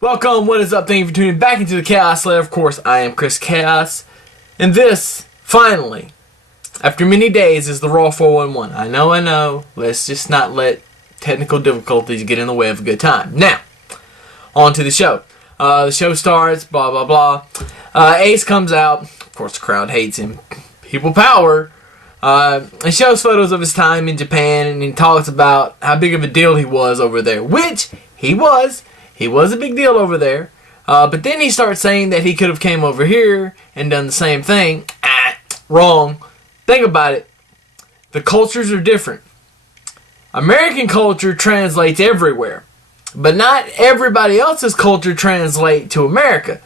Welcome, what is up? Thank you for tuning back into the Chaos Lair. Of course, I am Chris Chaos. And this, finally, after many days, is the Raw 411. I know. Let's just not let technical difficulties get in the way of a good time. Now, on to the show. The show starts, blah, blah, blah. Ace comes out. Of course, the crowd hates him. People power. He shows photos of his time in Japan, and he talks about how big of a deal he was over there, which he was. He was a big deal over there. But then he starts saying that he could have came over here and done the same thing. Wrong. Think about it. The cultures are different. American culture translates everywhere. But not everybody else's culture translates to America.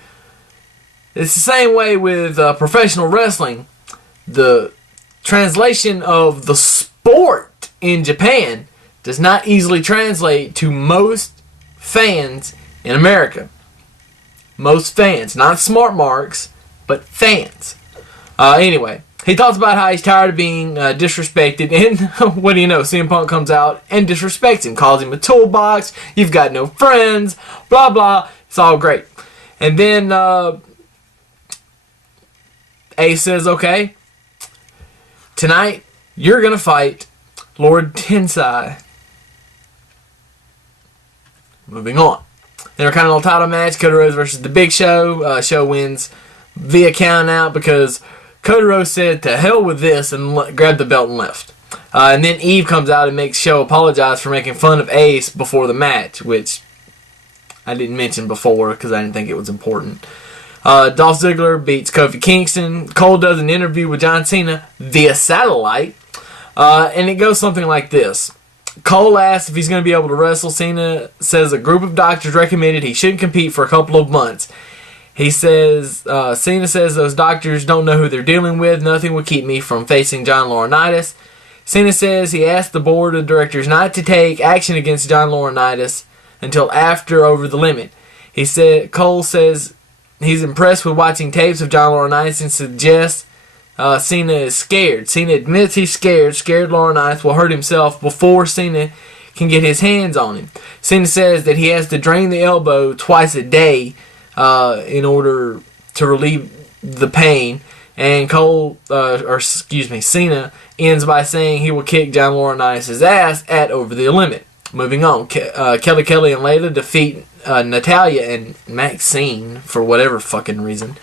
It's the same way with professional wrestling. The translation of the sport in Japan does not easily translate to most fans in America. Most fans. Not smart marks, but fans. Anyway, he talks about how he's tired of being disrespected, and what do you know, CM Punk comes out and disrespects him, calls him a toolbox, you've got no friends, blah blah, it's all great. And then Ace says, okay, tonight you're going to fight Lord Tensai. Moving on. Intercontinental title match, Cody Rhodes versus The Big Show. Show wins via count out because Cody Rhodes said to hell with this and grabbed the belt and left. And then Eve comes out and makes Show apologize for making fun of Ace before the match, which I didn't mention before because I didn't think it was important. Dolph Ziggler beats Kofi Kingston. Cole does an interview with John Cena via satellite. And it goes something like this. Cole asks if he's going to be able to wrestle. Cena says a group of doctors recommended he shouldn't compete for a couple of months. He says, Cena says those doctors don't know who they're dealing with. Nothing will keep me from facing John Laurinaitis. Cena says he asked the board of directors not to take action against John Laurinaitis until after Over the Limit. Cole says he's impressed with watching tapes of John Laurinaitis and suggests Cena is scared. Cena admits he's scared. Scared Laurinaitis will hurt himself before Cena can get his hands on him. Cena says that he has to drain the elbow twice a day in order to relieve the pain. And Cena ends by saying he will kick John Laurinaitis' ass at Over the Limit. Moving on, Kelly Kelly and Layla defeat Natalya and Maxine for whatever fucking reason.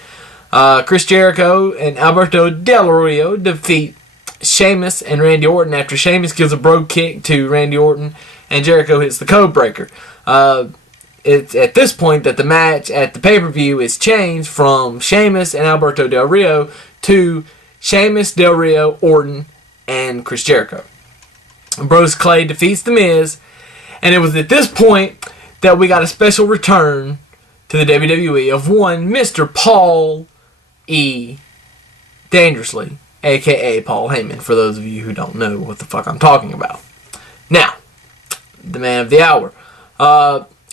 Chris Jericho and Alberto Del Rio defeat Sheamus and Randy Orton after Sheamus gives a brogue kick to Randy Orton and Jericho hits the code breaker. It's at this point that the match at the pay-per-view is changed from Sheamus and Alberto Del Rio to Sheamus, Del Rio, Orton, and Chris Jericho. Bros Clay defeats The Miz, and it was at this point that we got a special return to the WWE of one Mr. Paul E. Dangerously, a.k.a. Paul Heyman, for those of you who don't know what the fuck I'm talking about. Now, the man of the hour.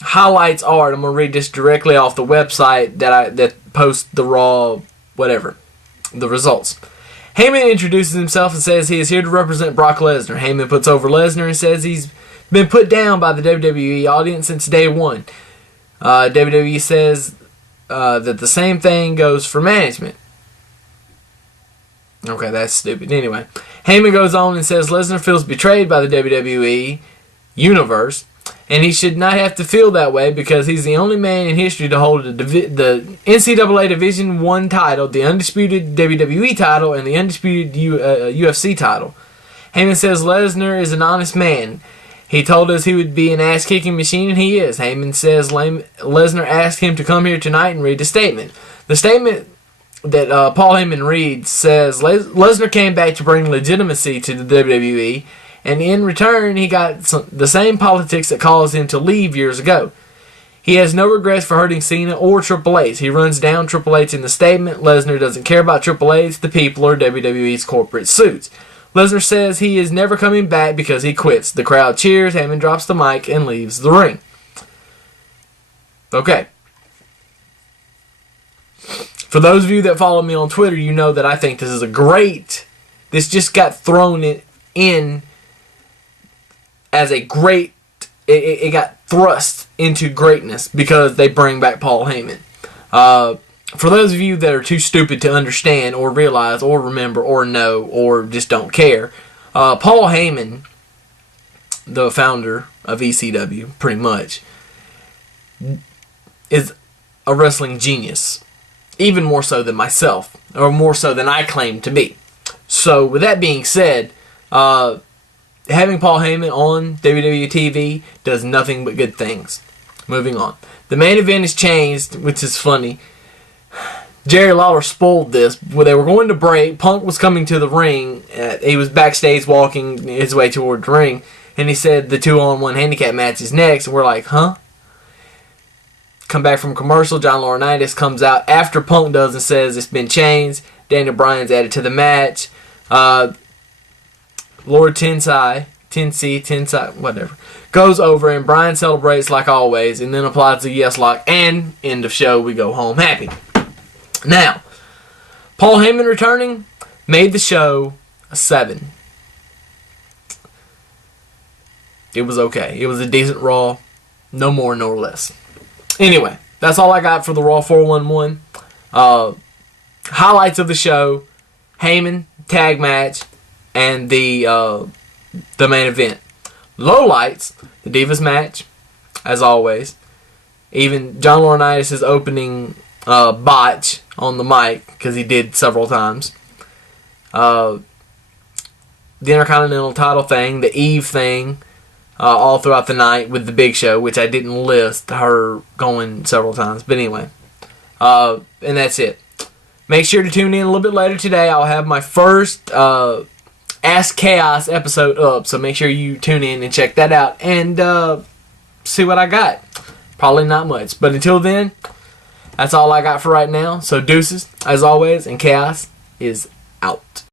Highlights are, I'm going to read this directly off the website that posts the Raw, whatever, the results. Heyman introduces himself and says he is here to represent Brock Lesnar. Heyman puts over Lesnar and says he's been put down by the WWE audience since day one. WWE says that the same thing goes for management. Okay, that's stupid. Anyway, Heyman goes on and says Lesnar feels betrayed by the WWE universe, and he should not have to feel that way because he's the only man in history to hold the NCAA Division I title, the undisputed WWE title, and the undisputed UFC title. Heyman says Lesnar is an honest man. He told us he would be an ass-kicking machine, and he is. Heyman says Lesnar asked him to come here tonight and read the statement. The statement that Paul Heyman reads says Lesnar came back to bring legitimacy to the WWE, and in return, he got the same politics that caused him to leave years ago. He has no regrets for hurting Cena or Triple H. He runs down Triple H in the statement. Lesnar doesn't care about Triple H, the people, or WWE's corporate suits. Lesnar says he is never coming back because he quits. The crowd cheers, Heyman drops the mic, and leaves the ring. Okay. For those of you that follow me on Twitter, you know that I think this is a great... This just got thrown in as a great... It got thrust into greatness because they bring back Paul Heyman. For those of you that are too stupid to understand or realize or remember or know or just don't care, Paul Heyman, the founder of ECW, pretty much, is a wrestling genius. Even more so than myself, or more so than I claim to be. So, with that being said, having Paul Heyman on WWE TV does nothing but good things. Moving on. The main event is changed, which is funny. Jerry Lawler spoiled this. When they were going to break, Punk was coming to the ring. He was backstage walking his way toward the ring. And he said the 2-on-1 handicap match is next. And we're like, huh? Come back from commercial. John Laurinaitis comes out after Punk does and says it's been changed. Daniel Bryan's added to the match. Lord Tensai, whatever, goes over and Bryan celebrates like always and then applies the yes lock and end of show. We go home happy. Now, Paul Heyman returning made the show a 7. It was okay. It was a decent Raw. No more, no less. Anyway, that's all I got for the Raw 411. Highlights of the show: Heyman tag match and the main event. Lowlights: the Divas match, as always. Even John Laurinaitis' opening botch on the mic, because he did several times. The Intercontinental title thing, the Eve thing. All throughout the night with the Big Show, which I didn't list her going several times. But anyway, and that's it. Make sure to tune in a little bit later today. I'll have my first Ask Chaos episode up, so make sure you tune in and check that out and see what I got. Probably not much, but until then, that's all I got for right now. So deuces, as always, and Chaos is out.